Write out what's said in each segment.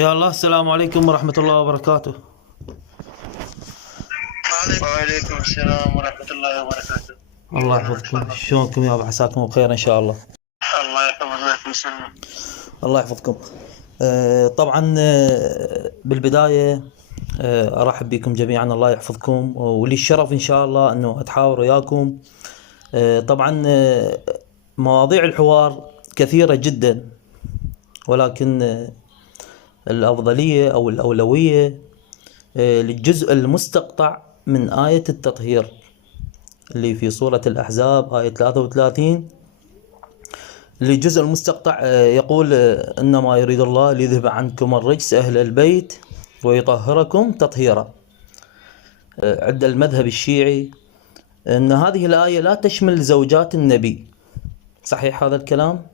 يا الله، السلام عليكم ورحمة الله وبركاته. وعليكم السلام ورحمة الله وبركاته. الله يحفظكم، شلونكم يا أبو؟ عساكم بخير إن شاء الله. الله يحفظك ويسلمك. الله يحفظكم. طبعا بالبداية أرحب بكم جميعا، الله يحفظكم، ولي الشرف إن شاء الله أنه أتحاور وياكم. طبعا مواضيع الحوار كثيرة جدا، ولكن الأفضلية أو الأولوية للجزء المستقطع من آية التطهير اللي في سورة الأحزاب آية 33. للجزء المستقطع يقول: إنما يريد الله ليذهب عنكم الرجس أهل البيت ويطهركم تطهيرا. عند المذهب الشيعي أن هذه الآية لا تشمل زوجات النبي. صحيح هذا الكلام؟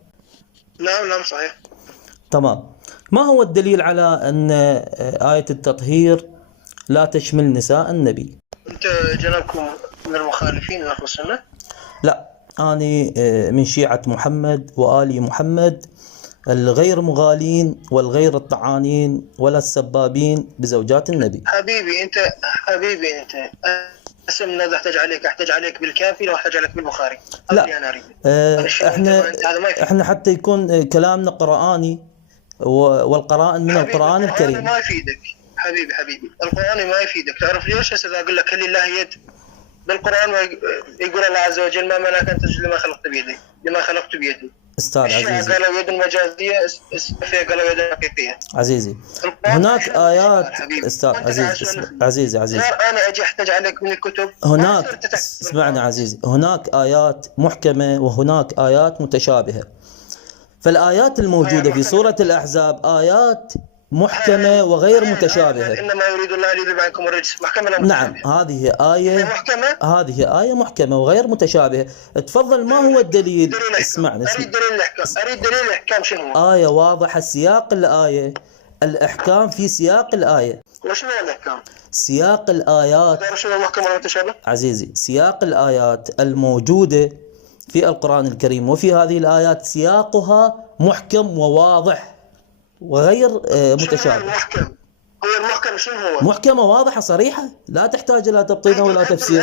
نعم صحيح. تمام. ما هو الدليل على أن آية التطهير لا تشمل نساء النبي؟ أنت جنابكم من المخالفين نحو السنة؟ لا، أنا من شيعة محمد وآل محمد، الغير مغالين والغير الطعانين ولا السبابين بزوجات النبي. حبيبي أنت اسم ماذا أحتاج عليك بالكافي لو أحتاج عليك بالبخاري؟ لا، احنا حتى يكون كلامنا قرآني، والقرائن من القرآن الكريم. ما يفيدك حبيبي القرآن ما يفيدك. تعرف ليش؟ هسه إذا أقول لك هل لله يد بالقرآن يقول الله عز وجل: ما منعك أن تسجد لما خلقت بيدي. أستاذ عزيزي، قالوا يد مجازية، قالوا يد حقيقية. عزيزي، هناك آيات. أستاذ عزيزي أنا أجي أحتاج عليك من الكتب. هناك، اسمعني عزيزي، هناك آيات محكمة وهناك آيات متشابهة. فالآيات الموجودة في سورة الأحزاب آيات محكمة وغير متشابهة. إنما يريد الله ليذهب عنكم الرجس. محكمة لا نعم، هذه آية محكمة وغير متشابهة. تفضل، ما هو الدليل؟ اسمعني. أريد دليل الإحكام. شنو هو؟ آية واضحة، سياق الآية، الإحكام في سياق الآية. وشنو الإحكام؟ سياق الآيات. تعرف شنو المحكمة المتشابه؟ عزيزي، سياق الآيات الموجودة في القرآن الكريم وفي هذه الآيات سياقها محكم وواضح وغير متشابه. هو المحكم شنو هو؟ محكمة واضحة صريحة، لا تحتاج إلى تبطين ولا تفسير.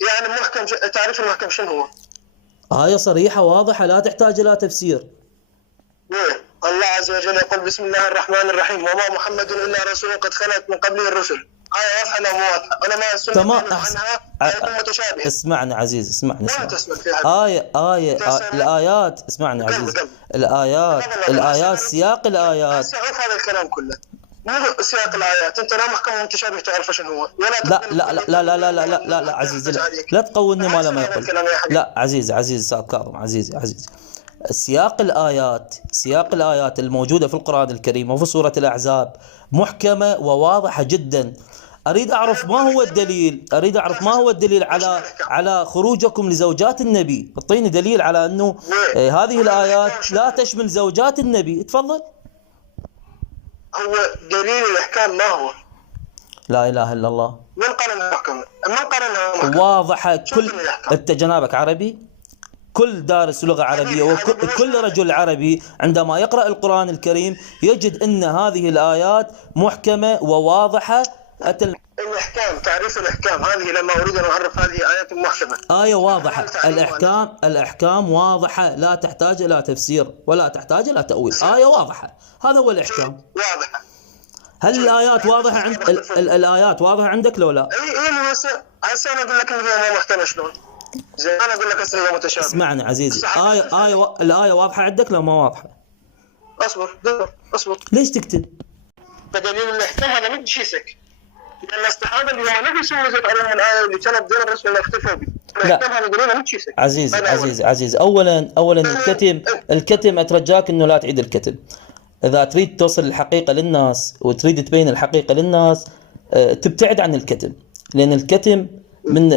يعني محكم، تعرف المحكم شنو هو؟ آية صريحة واضحة لا تحتاج إلى تفسير. الله عز وجل يقول: بسم الله الرحمن الرحيم: وما محمد إلا رسول قد خلت من قبله الرسل. آية واضحة ولا مو واضحة؟ أنا ما أسمع عنها آية متشابهة. اسمعني عزيزي، اسمعني. آية الآيات، اسمعني عزيزي. الآيات سياق الآيات. أعرف هذا الكلام كله. مو سياق الآيات. أنت لا محكمة متشابه تعرف شنو هو؟ لا عزيزي، لا تقولني ما لم يقل. لا عزيزي أستاذ كاظم، عزيزي. سياق الآيات الموجودة في القرآن الكريم وفي سورة الأحزاب محكمة وواضحة جدا. أريد أعرف ما هو الدليل على خروجكم لزوجات النبي. اعطيني دليل على أنه هذه الآيات لا تشمل زوجات النبي. تفضل. هو دليل الإحكام ما هو؟ لا إله إلا الله. من قرن المحكمة؟ من قرنها؟ واضحة. أنت جنابك عربي، كل دارس لغة عربية وكل رجل عربي عندما يقرأ القرآن الكريم يجد أن هذه الآيات محكمة وواضحة. الإحكام، تعريف الإحكام هذه لما أريد أن أعرف هذه آيات محكمة. آية واضحة. الإحكام واضحة، لا تحتاج إلى تفسير ولا تحتاج إلى تأويل. آية واضحة، هذا هو الإحكام. واضحة. هل الآيات واضحة الآيات واضحة عندك لو لا؟ إيه هسه أنا أقول لك إن هي محكمة شلون؟ زي أنا أقول لك هسه هي متشابهة. اسمعني عزيزي، الآية واضحة عندك لو ما واضحة؟ أصبر. ليش تكتب؟ بدليل الإحكام هذا مش شيء. لأن الصحابة اللي هم نفسهم نزلت عليهم الآية اللي كانت دين الرسول اللي اختفوا به. الإحكام هذا دليل مش شيء. عزيزي، أولا الكتم أترجاك إنه لا تعيد الكتم. إذا تريد توصل الحقيقة للناس وتريد تبين الحقيقة للناس تبتعد عن الكتم، لأن الكتم من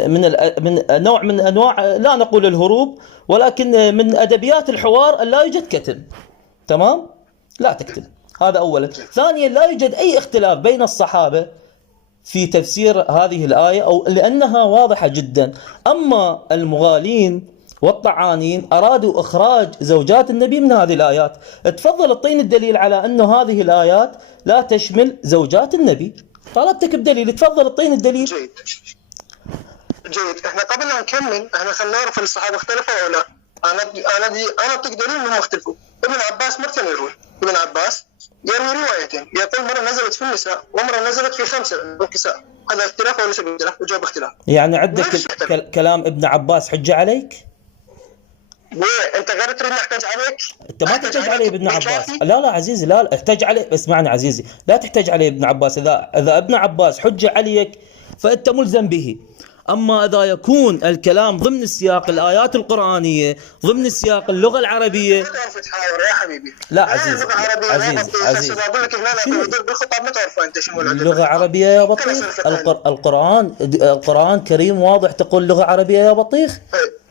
نوع من أنواع، لا نقول الهروب، ولكن من أدبيات الحوار لا يوجد كتم. تمام؟ لا تكتب. هذا أولا. ثانيا، لا يوجد أي اختلاف بين الصحابة في تفسير هذه الآية، أو لأنها واضحة جدا. أما المغالين والطعانين أرادوا إخراج زوجات النبي من هذه الآيات. تفضل اعطيني الدليل على أن هذه الآيات لا تشمل زوجات النبي. طالبتك بدليل، تفضل اعطيني الدليل. جيد. احنا قبل لا نكمل احنا خلينا نعرف ان الصحابه اختلفوا او لا. انا اعطيك دليل انهم اختلفوا. ابن عباس مرتين يروي. ابن عباس يروي روايتين، يقول مره نزلت في النساء ومره نزلت في 5 الكساء. هذا اختلاف وليس باختلاف، وجواب اختلاف. يعني عندك كلام ابن عباس حجه عليك؟ انت غير تريد احتاج عليك؟ انت ما تحتاج علي ابن عباس. لا عزيزي، لا احتاج علي. اسمعني عزيزي، لا تحتاج علي ابن عباس. اذا ابن عباس حجه عليك فانت ملزم به. اما اذا يكون الكلام ضمن السياق الآيات القرآنية، ضمن السياق اللغة العربية. ما تعرف تحاور يا حبيبي. لا عزيزي، عزيزي اقول لك هنا بالخطاب ما تعرف انت شنو اللغة عربية يا بطيخ. القرآن كريم واضح، تقول لغة عربية يا بطيخ.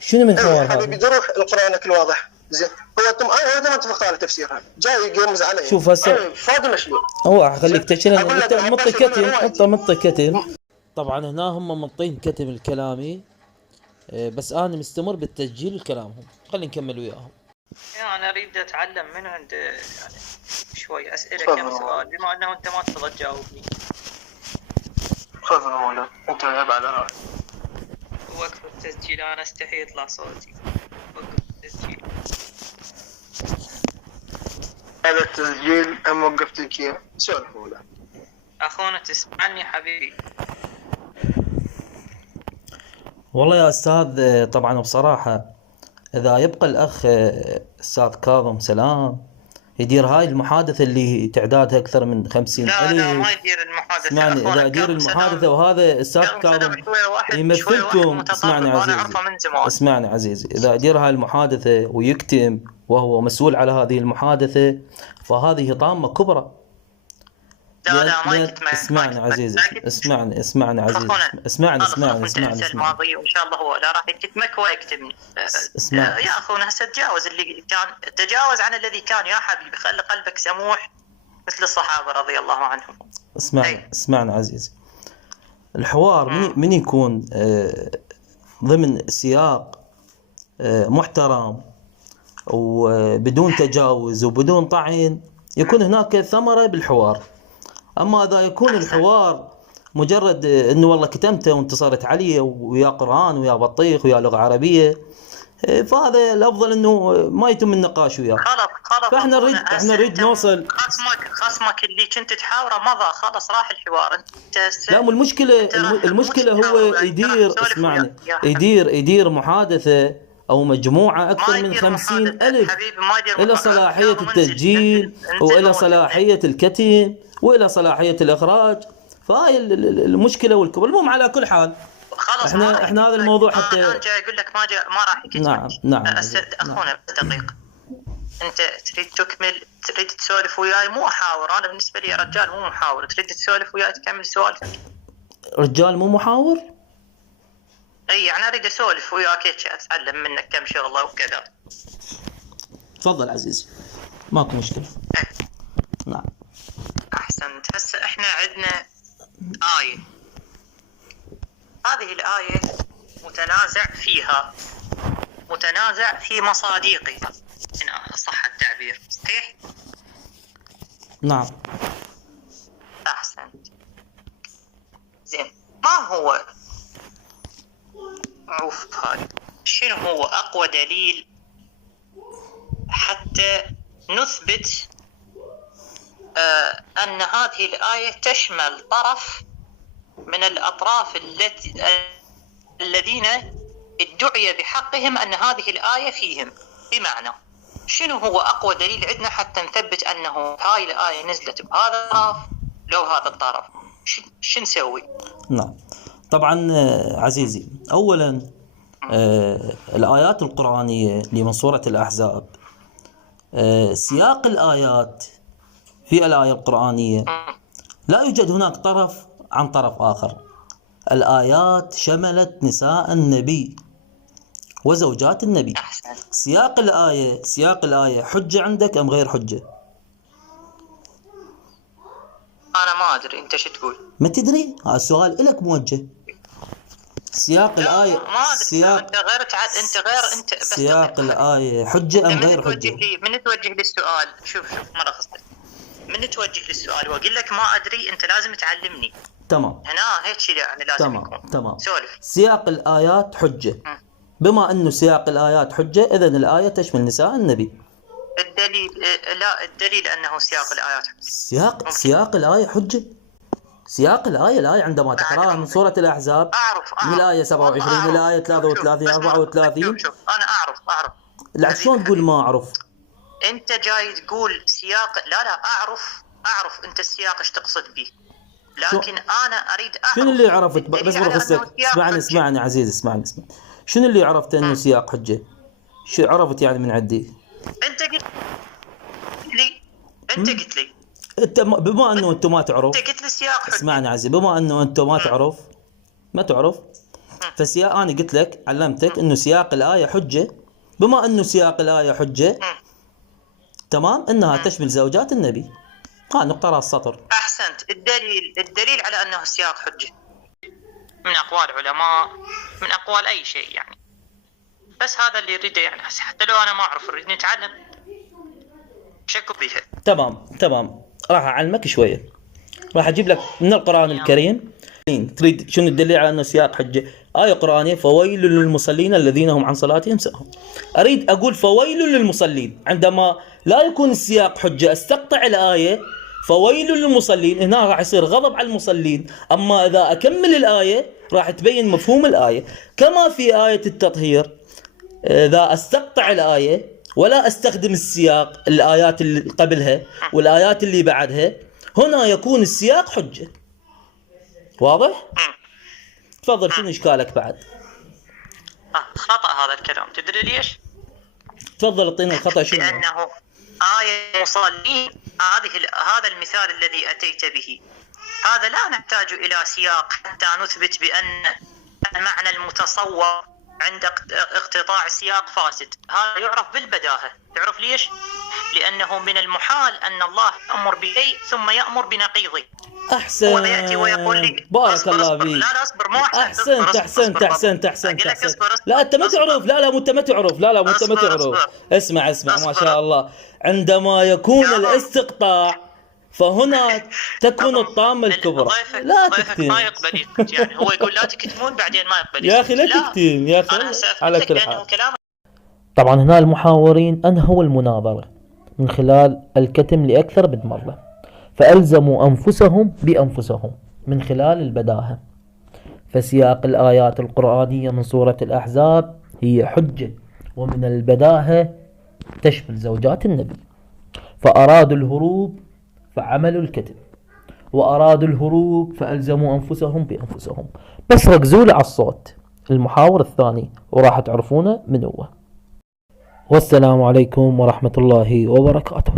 شنو من حوار هذا حبيبي؟ روح القرآن كل واضح. زين هو هذا ما اتفقنا على تفسيرها، جاي يرمز علي. شوف هسه فاضي مشلول. هو خليك تشيل انت مطي كتم. انت مطي كتم. طبعا هنا هم مطين كتم الكلامي، بس انا مستمر بالتسجيل كلامهم. خلينا نكمل وياهم. يعني انا اريد اتعلم من عند يعني شوي اسئله كم سؤال، بما انه انت ما تقدر تجاوبني. تفضل مولانا، انت عيب على رايك. وقف التسجيل، انا استحي يطلع صوتي. وقف التسجيل. هذا التسجيل ام وقفت لك اياه؟ سؤال مولانا. اخونا تسمعني حبيبي؟ والله يا أستاذ، طبعا بصراحة إذا يبقى الأخ أستاذ كاظم سلام يدير هاي المحادثة اللي تعدادها أكثر من 50,000. لا ما يدير المحادثة. اسمعني، إذا يدير المحادثة وهذا أستاذ كاظم يمثلكم. اسمعني عزيزي، اسمعني عزيزي، إذا يدير هاي المحادثة ويكتم وهو مسؤول على هذه المحادثة فهذه طامة كبرى. لا ما يكتم. اسمعني عزيزي، اسمعني عزيزي، اسمعني الماضي وان شاء الله هو لا راح يكتمك ويكتمني. يا اخونا هسه تجاوز اللي كان، تجاوز عن الذي كان يا حبيبي. خلي قلبك سموح مثل الصحابه رضي الله عنهم. اسمعني عزيزي، الحوار من يكون ضمن سياق محترم وبدون تجاوز وبدون طعن يكون هناك ثمرة بالحوار. أما إذا يكون الحوار مجرد إنه والله كتمته وانتصرت عليه ويا قرآن ويا بطيخ ويا لغة عربية، فهذا الأفضل إنه ما يتم النقاش وياه. خلاص فإحنا نريد نوصل. خصمك اللي كنت تحاوره مضى، خلاص راح الحوار. لا مو المشكلة هو يدير. اسمعني، يدير محادثة أو مجموعة أكثر من 50,000 إلى صلاحية التسجيل وإلى صلاحية الكتم وإلى صلاحية الإخراج. فهاي المشكلة والكبر. المهم على كل حال احنا هذا الموضوع حتى انا جاي اقول لك ما راح يكتب. نعم اخونا دقيقة، انت تريد تكمل، تريد تسولف وياي، مو احاور. انا بالنسبة لي يا رجال مو محاور. تريد تسولف وياي تكمل سوالفك. رجال مو محاور؟ اي يعني اريد اسولف وياك هيك، اتعلم منك كم شغله وكذا. تفضل عزيزي، ماكو مشكلة. نعم احسنت. هسه احنا عندنا آية، هذه الآية متنازع في مصادقها إن صح التعبير. صحيح؟ نعم. أحسنت. زين، ما هو شنو هو أقوى دليل حتى نثبت أن هذه الآية تشمل طرف من الأطراف الذين ادعي بحقهم أن هذه الآية فيهم؟ بمعنى شنو هو أقوى دليل عندنا حتى نثبت أنه هاي الآية نزلت بهذا الطرف لو هذا الطرف؟ شو نسوي؟ نعم طبعا عزيزي، أولا الآيات القرآنية اللي من سورة الأحزاب، سياق الآيات في الآية القرآنية لا يوجد هناك طرف عن طرف آخر. الآيات شملت نساء النبي وزوجات النبي. سياق الآية حجة عندك أم غير حجة؟ أنا ما أدري، أنت شو تقول؟ ما تدري؟ هذا السؤال إلك موجه. سياق الآية ما أدري. أنت بس سياق الآية حجة أم غير حجة؟ من توجه لي السؤال. شوف ما رخصتك. من توجه للسؤال واقول لك ما ادري، انت لازم تعلمني. تمام هنا هيك شيء يعني لازم يكون. تمام. سولف. سياق الآيات حجة. بما أنه سياق الآيات حجة، إذن الآية تشمل نساء النبي. الدليل، لا الدليل أنه سياق الآيات سياق الآية حجة. سياق الآية عندما تقرأها من سورة الأحزاب من الآية 27 إلى الآية 33 34. شوف أنا أعرف لا شلون تقول ما أعرف؟ أنت جاي تقول سياق. لا أعرف أنت السياق إيش تقصد به، لكن أنا أريد أعرف شنو اللي عرفت؟ بس برخصك اسمعني عزيز، اسمعني. شنو اللي عرفت أنه سياق حجة؟ شو عرفت يعني من عندي؟ أنت قلت لي انت بما انه انت ما تعرف، انت قلت لي سياق حجة. اسمعني عزيز، بما انه انت ما تعرف فسياق، انا قلت لك علمتك انه سياق الايه حجه. بما انه سياق الايه حجه تمام، انها تشمل زوجات النبي. نقطه راس السطر. احسنت. الدليل على انه سياق حجه من اقوال علماء، من اقوال اي شيء يعني. بس هذا اللي يريده يعني، حتى لو انا ما اعرف نريد نتعلم شكو بيها. تمام راح اعلمك شويه. راح اجيب لك من القران الكريم. تريد شنو الدليل على انه سياق حجه؟ ايه قرانيه: فويل للمصلين الذين هم عن صلاتهم ساهون. اريد اقول فويل للمصلين، عندما لا يكون السياق حجه استقطع الايه فويل للمصلين، هنا راح يصير غضب على المصلين. اما اذا اكمل الايه راح تبين مفهوم الايه. كما في ايه التطهير، اذا استقطع الايه ولا استخدم السياق، الآيات اللي قبلها والآيات اللي بعدها، هنا يكون السياق حجة. واضح؟ تفضل، شنو إشكالك بعد؟ خطأ هذا الكلام، تدري ليش؟ تفضل اعطينا الخطأ شنو؟ لأنه آية مصلين، هذا المثال الذي أتيت به، هذا لا نحتاج إلى سياق حتى نثبت بأن المعنى المتصور عند اقتطاع سياق فاسد. هذا يعرف بالبداهة. تعرف ليش؟ لأنه من المحال أن الله يأمر بشيء ثم يأمر بنقيضه. أحسن. هو يأتي ويقول لي بارك الله فيك. لا اصبر، مو أحسنت. لا أنت ما تعرف. لا أنت ما تعرف. اسمع ما شاء الله. عندما يكون الاستقطاع فهنا تكون الطامة الكبرى. لا تكتم. ما يقبل يعني، هو يقول لا تكتمون بعدين ما يقبل. يا أخي لا تكتم يا أخي. على كل حال. طبعا هنا المحاورين أنهوا المناظرة من خلال الكتم لأكثر من مرة، فألزموا أنفسهم بأنفسهم من خلال البداهة. فسياق الآيات القرآنية من سورة الأحزاب هي حجة، ومن البداهة تشمل زوجات النبي. فأرادوا الهروب فعملوا الكتم، وأرادوا الهروب فألزموا أنفسهم بأنفسهم. بس ركزوا لي على الصوت المحاور الثاني وراح تعرفونه من هو. والسلام عليكم ورحمة الله وبركاته.